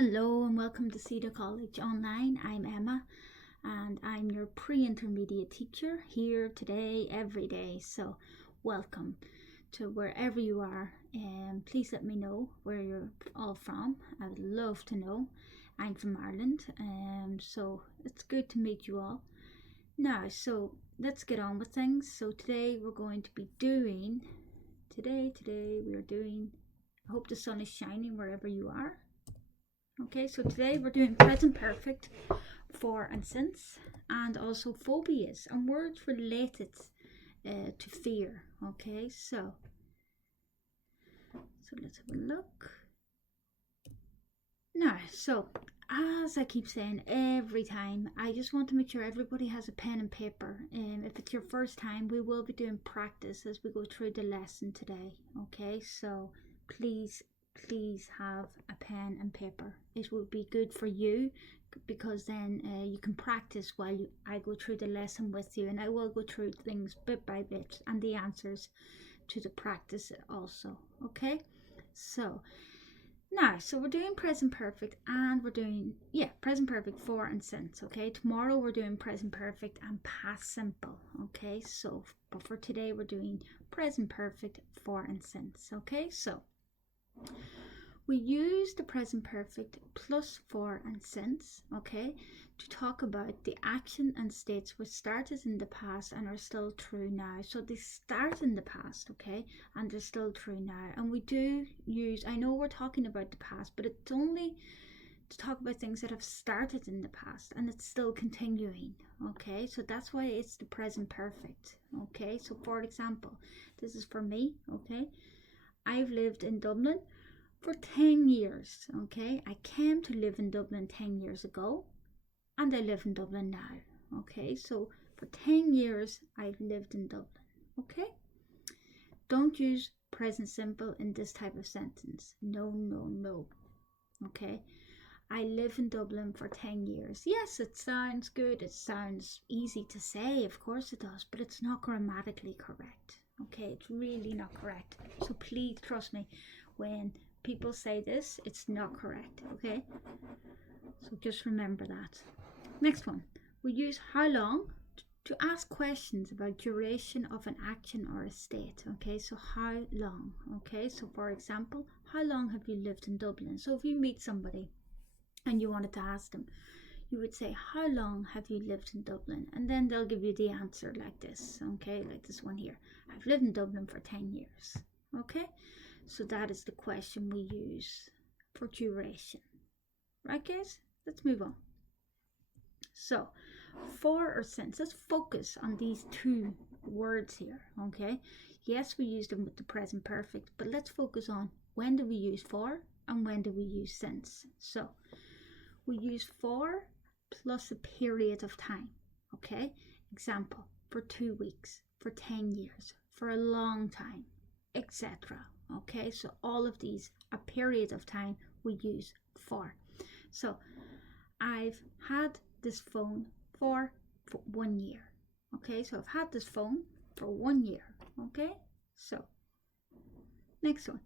Hello and welcome to SEDA College Online. I'm Emma and I'm your pre-intermediate teacher here today, every day. So welcome to wherever you are, and please let me know where you're all from. I would love to know. I'm from Ireland, so it's good to meet you all. Now, so let's get on with things. So today we're going to be doing, I hope the sun is shining wherever you are. Okay, so today we're doing present perfect, for and since, and also phobias and words related to fear. Okay, so let's have a look. Now, so as I keep saying every time, I just want to make sure everybody has a pen and paper. If it's your first time, we will be doing practice as we go through the lesson today. Okay, so please have a pen and paper. It will be good for you because then you can practice while I go through the lesson with you, and I will go through things bit by bit and the answers to the practice also. Okay, so now, so we're doing present perfect and we're doing, present perfect for and since. Okay, tomorrow we're doing present perfect and past simple. Okay, so but for today we're doing present perfect for and since. Okay, so we use the present perfect plus for and since, okay, to talk about the action and states which started in the past and are still true now. So they start in the past, okay, and they're still true now. And we do use, I know we're talking about the past, but it's only to talk about things that have started in the past and it's still continuing. Okay, so that's why it's the present perfect. Okay, so for example, this is for me. Okay, I've lived in Dublin for 10 years. Okay, I came to live in Dublin 10 years ago and I live in Dublin now. Okay, so for 10 years I've lived in Dublin. Okay, don't use present simple in this type of sentence. No. Okay, I live in Dublin for 10 years. Yes, it sounds good, it sounds easy to say, of course it does, but it's not grammatically correct. Okay, it's really not correct. So please trust me, when people say this, it's not correct. Okay, so just remember that. Next one, we use how long to ask questions about duration of an action or a state. Okay, so how long. Okay, so for example, how long have you lived in Dublin? So if you meet somebody and you wanted to ask them, you would say, how long have you lived in Dublin? And then they'll give you the answer like this. Okay, like this one here, I've lived in Dublin for 10 years. Okay, so that is the question we use for duration. Right, guys? Let's move on. So, for or since, let's focus on these two words here. Okay, yes, we use them with the present perfect, but let's focus on when do we use for and when do we use since. So, we use for plus a period of time. Okay, example, for 2 weeks, for 10 years, for a long time, etc. Okay, so all of these, a period of time, we use for. So I've had this phone for 1 year. Okay, so I've had this phone for 1 year. Okay, so next one,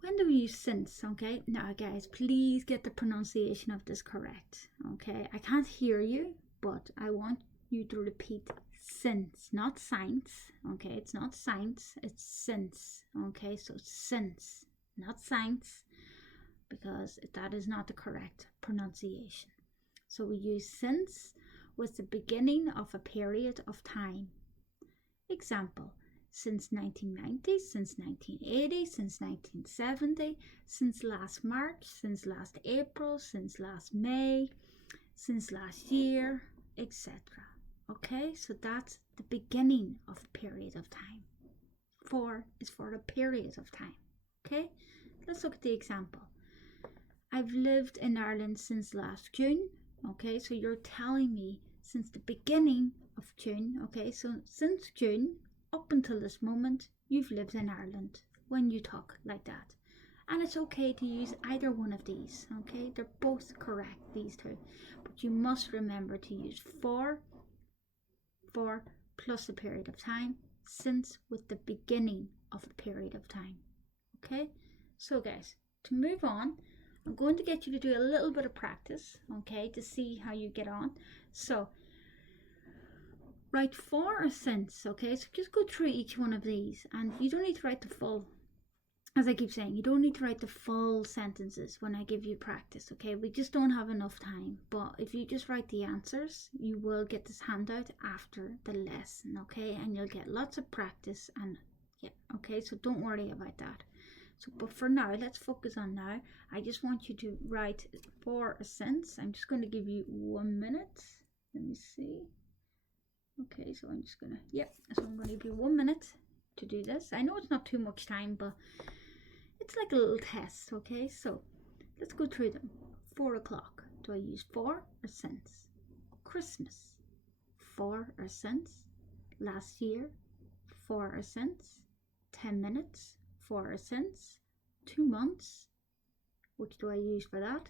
when do we use since? Okay, now guys, please get the pronunciation of this correct. Okay, I can't hear you, but I want you to repeat since, not science. Okay, it's not science, it's since. Okay, so since, not science, because that is not the correct pronunciation. So we use since with the beginning of a period of time. Example, since 1990, since 1980, since 1970, since last March, since last April, since last May, since last year, etc. Okay, so that's the beginning of a period of time. For is for a period of time. Okay, let's look at the example. I've lived in Ireland since last June. Okay, so you're telling me since the beginning of June. Okay, so since June up until this moment, you've lived in Ireland when you talk like that. And it's okay to use either one of these. Okay, they're both correct, these two. But you must remember to use for plus a period of time, since with the beginning of a period of time. Okay, so guys, to move on, I'm going to get you to do a little bit of practice, okay, to see how you get on. So write for or since, okay? So just go through each one of these, and you don't need to write the full, as I keep saying, you don't need to write the full sentences when I give you practice, okay? We just don't have enough time. But if you just write the answers, you will get this handout after the lesson, okay? And you'll get lots of practice, and yeah, okay? So don't worry about that. So, but for now, let's focus on now. I just want you to write for or since. I'm just going to give you 1 minute. Let me see. Okay, so I'm just gonna, so I'm gonna give you 1 minute to do this. I know it's not too much time, but it's like a little test, okay? So let's go through them. 4 o'clock, do I use for or since? Christmas, for or since? Last year, for or since? 10 minutes, for or since? 2 months, which do I use for that?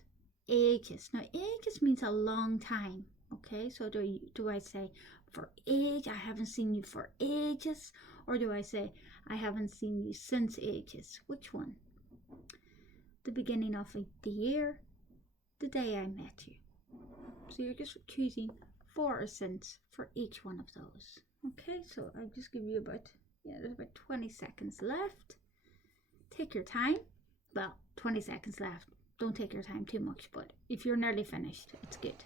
Ages. Now ages means a long time, okay? So do I say for age, I haven't seen you for ages, or do I say I haven't seen you since ages? Which one? The beginning of the year, the day I met you. So you're just choosing for or since for each one of those. Okay, so I'll just give you about, there's about 20 seconds left. Take your time. Well, 20 seconds left. Don't take your time too much, but if you're nearly finished, it's good.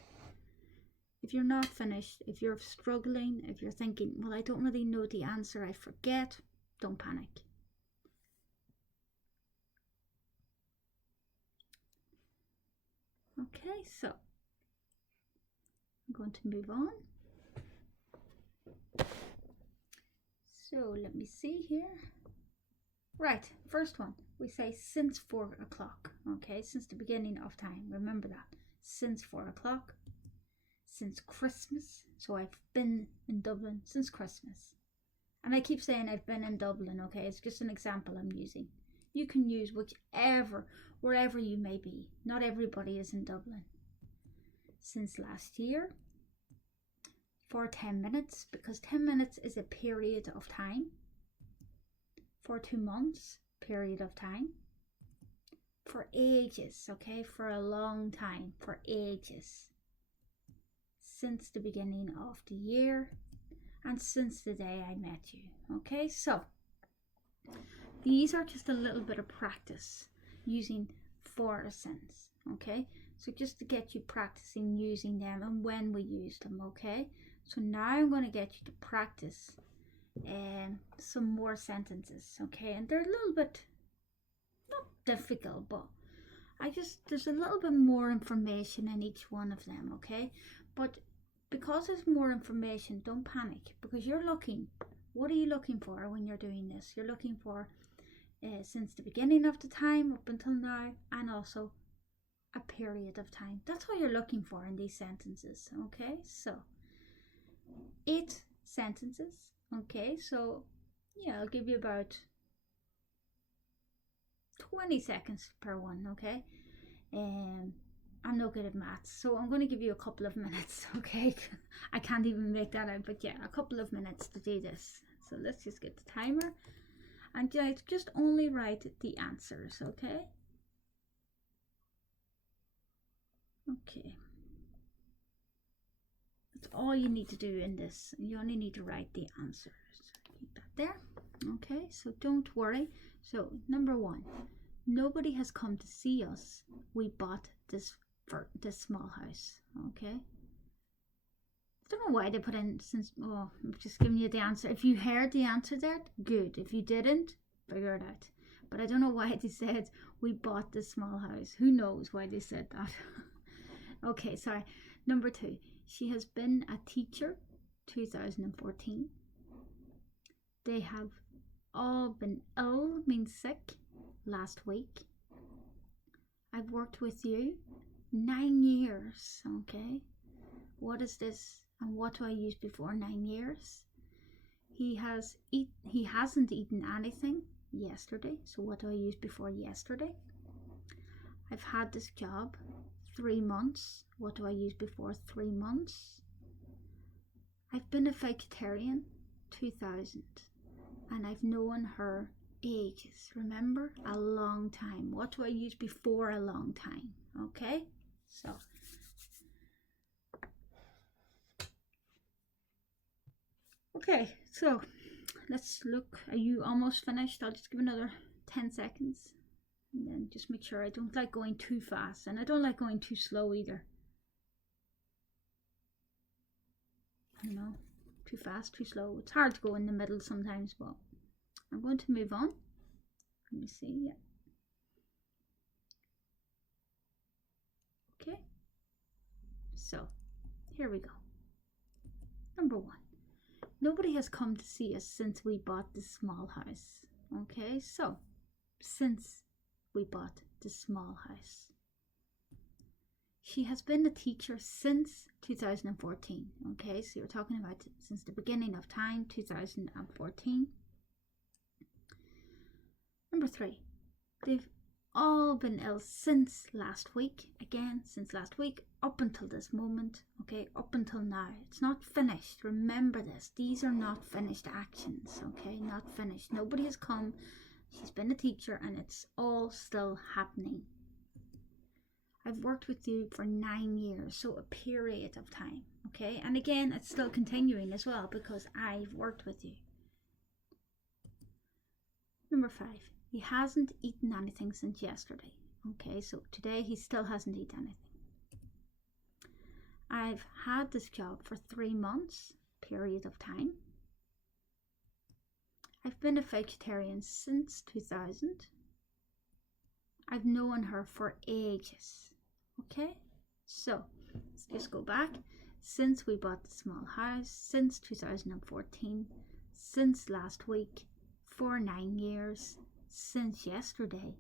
If you're not finished, if you're struggling, if you're thinking, well, I don't really know the answer, I forget, don't panic. Okay, so I'm going to move on. So let me see here. Right, first one, we say since 4 o'clock, okay, since the beginning of time, remember that, since 4 o'clock. Since Christmas, so I've been in Dublin since Christmas. And I keep saying I've been in Dublin, okay, it's just an example I'm using. You can use whichever, wherever you may be. Not everybody is in Dublin. Since last year, for 10 minutes, because 10 minutes is a period of time. For 2 months, period of time. For ages, okay, for a long time, for ages. Since the beginning of the year, and since the day I met you. Okay, so these are just a little bit of practice using for or since. Okay, so just to get you practicing using them and when we use them. Okay, so now I'm going to get you to practice some more sentences. Okay, and they're a little bit not difficult, but there's a little bit more information in each one of them. Okay, but because there's more information, don't panic, because you're looking, what are you looking for when you're doing this? You're looking for since the beginning of the time up until now, and also a period of time. That's what you're looking for in these sentences. Okay, so 8 sentences. Okay, so I'll give you about 20 seconds per one. Okay, I'm no good at maths, so I'm going to give you a couple of minutes, okay? I can't even make that out, but a couple of minutes to do this. So let's just get the timer, and just only write the answers, okay? Okay. That's all you need to do in this. You only need to write the answers. Keep that there. Okay, so don't worry. So number 1, nobody has come to see us. We bought this small house. Okay, I don't know why they put in since. Oh, I'm just giving you the answer. If you heard the answer there, good. If you didn't, figure it out. But I don't know why they said we bought this small house. Who knows why they said that? Okay, sorry. Number 2, she has been a teacher 2014. They have all been ill, means sick, last week. I've worked with you 9 years, okay? What is this, and what do I use before 9 years? He hasn't eaten anything yesterday, so what do I use before yesterday? I've had this job 3 months. What do I use before 3 months? I've been a vegetarian 2000, and I've known her ages. Remember, a long time. What do I use before a long time? Okay, so let's look. Are you almost finished? I'll just give another 10 seconds and then just make sure. I don't like going too fast and I don't like going too slow either. You know, too fast, too slow. It's hard to go in the middle sometimes, but I'm going to move on. Let me see. Yeah. Okay. So, here we go. Number 1. Nobody has come to see us since we bought this small house. Okay, so since we bought this small house. She has been a teacher since 2014. Okay, so you're talking about since the beginning of time, 2014. Number 3, they've all been ill since last week. Again, since last week, up until this moment. Okay, up until now. It's not finished. Remember this. These are not finished actions. Okay, not finished. Nobody has come. She's been a teacher and it's all still happening. I've worked with you for 9 years, so a period of time. Okay, and again, it's still continuing as well because I've worked with you. Number 5. He hasn't eaten anything since yesterday. Okay, so today he still hasn't eaten anything. I've had this job for 3 months, period of time. I've been a vegetarian since 2000. I've known her for ages. Okay, so let's just go back. Since we bought the small house, since 2014, since last week, for 9 years, since yesterday,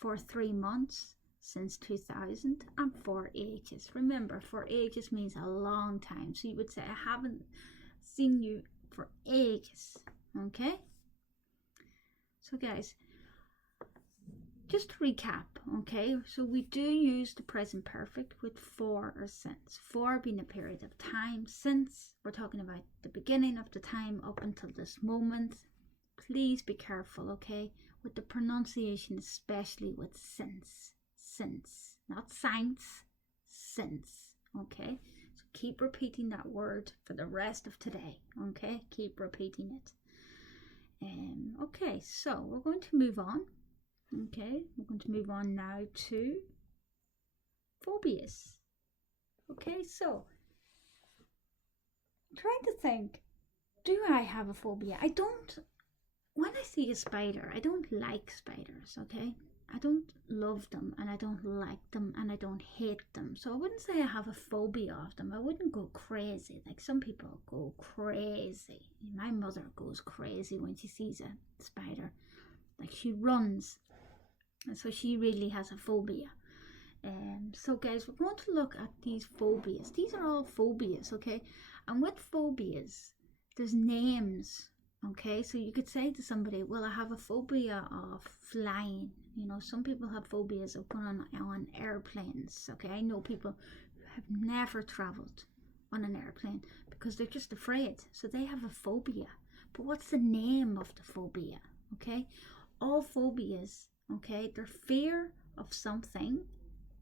for 3 months, since 2000, and for ages. Remember, for ages means a long time. So you would say, I haven't seen you for ages. Okay? So guys, just to recap, okay? So we do use the present perfect with for or since. For being a period of time. Since, we're talking about the beginning of the time up until this moment. Please be careful, okay? With the pronunciation, especially with since. Since, not science, since, okay? So keep repeating that word for the rest of today, okay? Keep repeating it. Okay, so we're going to move on. Okay, we're going to move on now to phobias. Okay, so I'm trying to think, do I have a phobia? I don't. When I see a spider, I don't like spiders, okay? I don't love them and I don't like them and I don't hate them. So I wouldn't say I have a phobia of them. I wouldn't go crazy. Like some people go crazy. My mother goes crazy when she sees a spider. Like she runs. And so she really has a phobia. So guys, we're going to look at these phobias. These are all phobias, okay? And with phobias, there's names. Okay, so you could say to somebody, well, I have a phobia of flying. You know, some people have phobias of going on airplanes. Okay, I know people who have never traveled on an airplane because they're just afraid. So they have a phobia. But what's the name of the phobia? Okay, all phobias, okay, they're fear of something,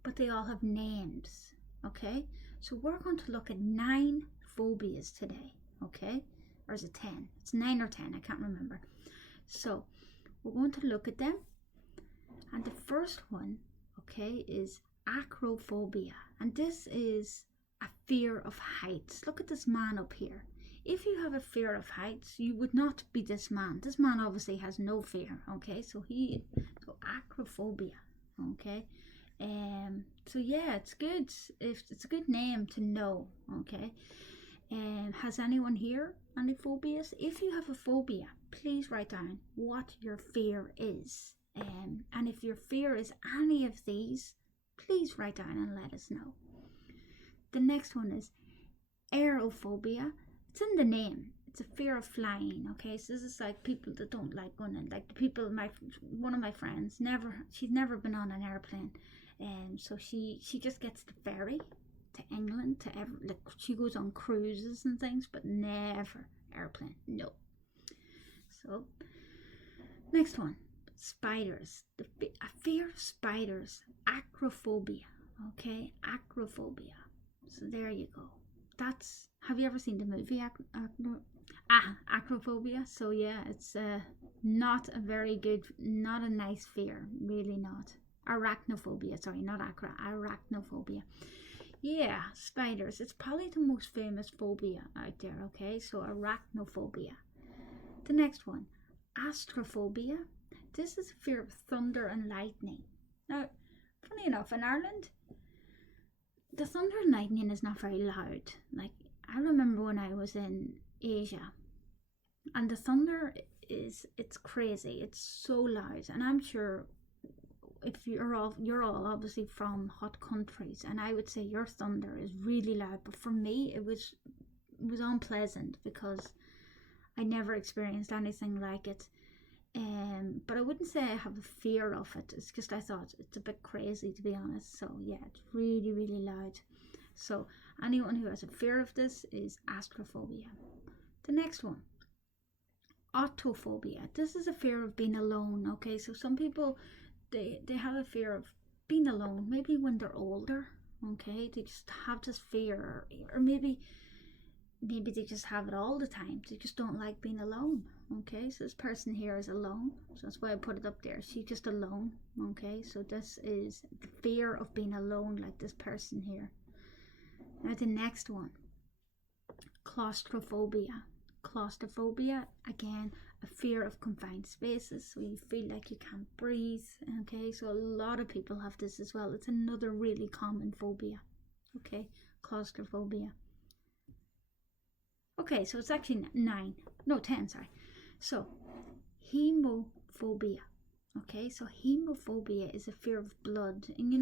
but they all have names. Okay, so we're going to look at 9 phobias today. Okay. Or is it 10? It's 9 or 10, I can't remember. So we're going to look at them. And the first one, okay, is acrophobia. And this is a fear of heights. Look at this man up here. If you have a fear of heights, you would not be this man. This man obviously has no fear, okay? So acrophobia, okay? So yeah, it's good. It's a good name to know, okay? Has anyone here any phobias? If you have a phobia, please write down what your fear is. And if your fear is any of these, please write down and let us know. The next one is aerophobia. It's in the name. It's a fear of flying. Okay, so this is like people that don't like going in. Like the people, one of my friends, she's never been on an airplane, so she just gets the ferry to England like she goes on cruises and things, but never airplane. No. So Next one, spiders. A fear of spiders. Acrophobia. Okay, acrophobia. So there you go. Have you ever seen the movie Acrophobia? So yeah, it's not a very good, not a nice fear, really not. Arachnophobia, sorry, not arachnophobia. Yeah, spiders. It's probably the most famous phobia out there, okay? So arachnophobia. The next one, astrophobia. This is a fear of thunder and lightning. Now, funny enough, in Ireland, the thunder and lightning is not very loud. Like, I remember when I was in Asia, and the thunder it's crazy. It's so loud, and I'm sure if you're all obviously from hot countries, and I would say your thunder is really loud. But for me, it was unpleasant because I never experienced anything like it. But I wouldn't say I have a fear of it. It's just I thought it's a bit crazy, to be honest. So yeah, it's really, really loud. So anyone who has a fear of this is astrophobia. The next one, autophobia. This is a fear of being alone. Okay, so some people they have a fear of being alone. Maybe when they're older. Okay, they just have this fear, or maybe they just have it all the time. They just don't like being alone. Okay, so this person here is alone, so that's why I put it up there. She's just alone. Okay, so this is the fear of being alone, like this person here. Now the next one, claustrophobia. Claustrophobia, again, a fear of confined spaces, so you feel like you can't breathe. Okay, so a lot of people have this as well. It's another really common phobia. Okay, claustrophobia. Okay, so it's actually 10, sorry. So, hemophobia. Okay, so hemophobia is a fear of blood. And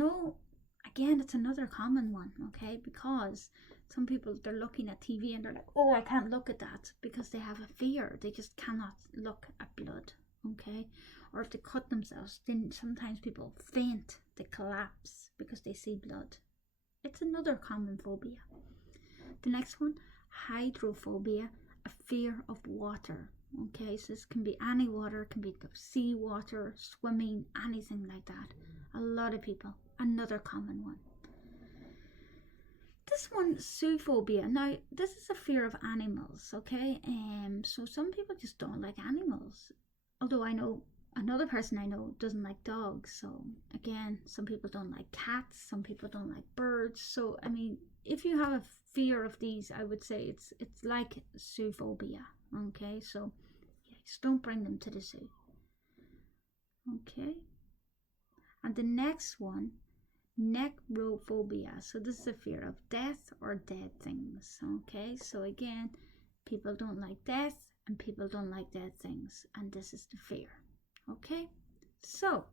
again, it's another common one, okay? Because some people, they're looking at TV and they're like, oh, I can't look at that, because they have a fear. They just cannot look at blood, okay? Or if they cut themselves, then sometimes people faint, they collapse because they see blood. It's another common phobia. The next one, hydrophobia, a fear of water. Okay, so this can be any water, it can be sea water, swimming, anything like that. A lot of people, another common one. This one, zoophobia. Now, this is a fear of animals, okay? So some people just don't like animals. Although I know another person I know doesn't like dogs. So again, some people don't like cats, some people don't like birds. So I mean, if you have a fear of these, I would say it's like zoophobia. Okay, so yeah, just don't bring them to the zoo. Okay, and the next one, necrophobia. So this is a fear of death or dead things. Okay, so again, people don't like death and people don't like dead things, and this is the fear. Okay, so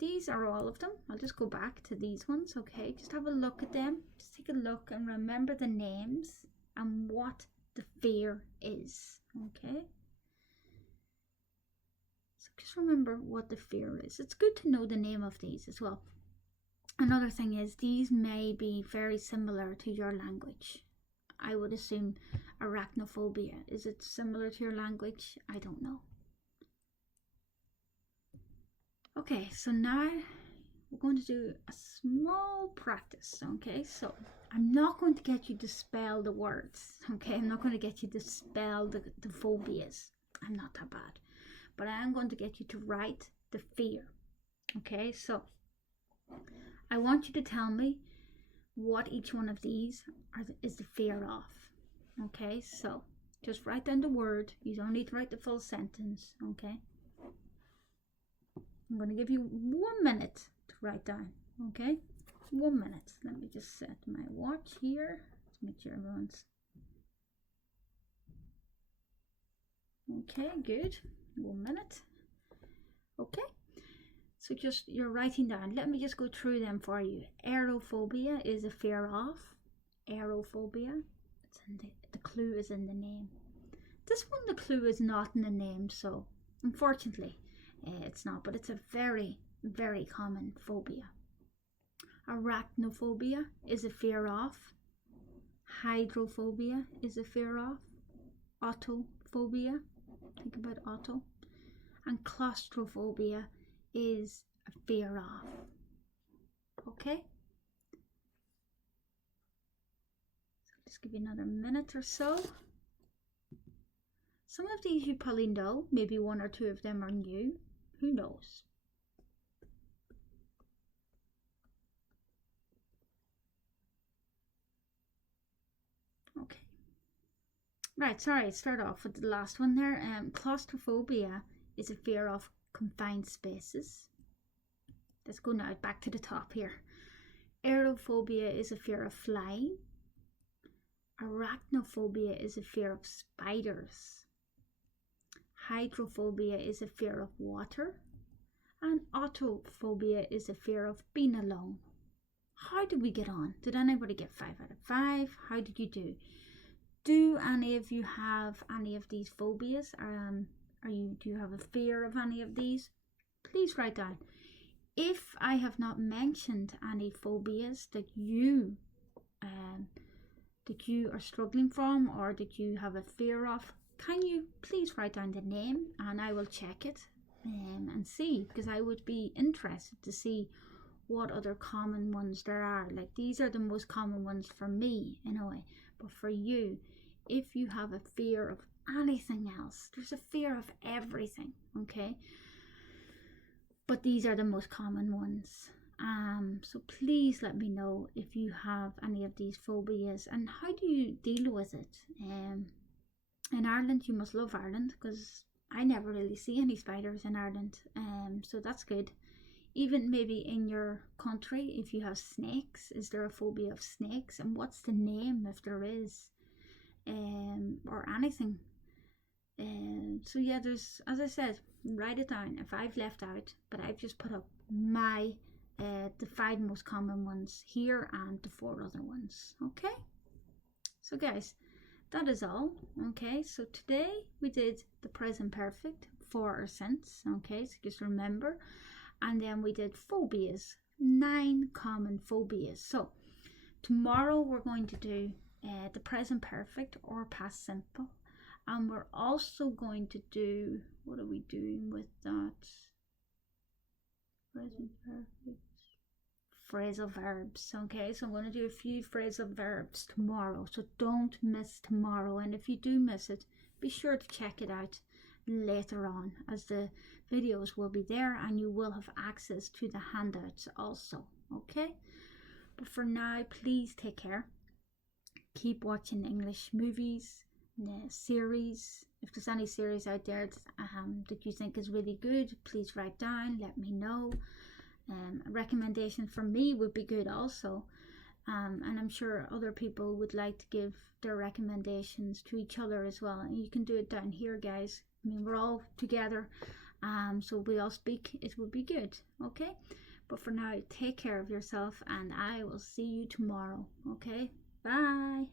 these are all of them. I'll just go back to these ones. Okay, just have a look at them, just take a look and remember the names and what the fear is. Okay, so just remember what the fear is. It's good to know the name of these as well. Another thing is, these may be very similar to your language. I would assume arachnophobia. Is it similar to your language? I don't know. Okay, so now we're going to do a small practice. Okay, so I'm not going to get you to spell the words. Okay, I'm not going to get you to spell the phobias. I'm not that bad. But I am going to get you to write the fear. Okay, so I want you to tell me what each one of these is the fear of. Okay, so just write down the word. You don't need to write the full sentence. Okay, I'm going to give you 1 minute to write down. Okay, 1 minute. Let me just set my watch here to make sure everyone's okay. Good. 1 minute. Okay, so just you're writing down. Let me just go through them for you. Aerophobia is a fear of. Aerophobia. It's in the clue is in the name. This one, the clue is not in the name, so unfortunately it's not, but it's a very, very common phobia. Arachnophobia is a fear of. Hydrophobia is a fear of. Autophobia, think about auto. and claustrophobia is a fear of. Okay? So just give you another minute or so. Some of these you probably know, maybe one or two of them are new. Who knows? Okay. Right, sorry, start off with the last one there. Claustrophobia is a fear of confined spaces. Let's go now back to the top here. Aerophobia is a fear of flying. Arachnophobia is a fear of spiders. Hydrophobia is a fear of water. And autophobia is a fear of being alone. How did we get on? Did anybody get 5 out of 5? How did you do? Do any of you have any of these phobias? Do you have a fear of any of these? Please write down. If I have not mentioned any phobias that you are struggling from or that you have a fear of, can you please write down the name and I will check it and see, because I would be interested to see what other common ones there are. Like, these are the most common ones for me anyway, but for you, if you have a fear of anything else, there's a fear of everything, okay? But these are the most common ones. So please let me know if you have any of these phobias and how do you deal with it. In Ireland, you must love Ireland, because I never really see any spiders in Ireland, so that's good. Even maybe in your country, if you have snakes, is there a phobia of snakes, and what's the name if there is, or anything. So yeah, there's, as I said, write it down if I've left out, but I've just put up my the 5 most common ones here and the 4 other ones. Okay, so guys, that is all. Okay, so today we did the present perfect for our sense. Okay, so just remember. And then we did phobias, 9 common phobias. So tomorrow we're going to do the present perfect or past simple, and we're also going to do, what are we doing with that? Present perfect, phrasal verbs. Okay, so I'm going to do a few phrasal verbs tomorrow, so don't miss tomorrow. And if you do miss it, be sure to check it out later on, as the videos will be there and you will have access to the handouts also. Okay, but for now, please take care. Keep watching English movies, series. If there's any series out there that you think is really good, please write down, let me know. A recommendation from me would be good also, and I'm sure other people would like to give their recommendations to each other as well, and you can do it down here, guys. I mean, we're all together, so we all speak, it will be good. Okay, but for now, take care of yourself and I will see you tomorrow. Okay, bye.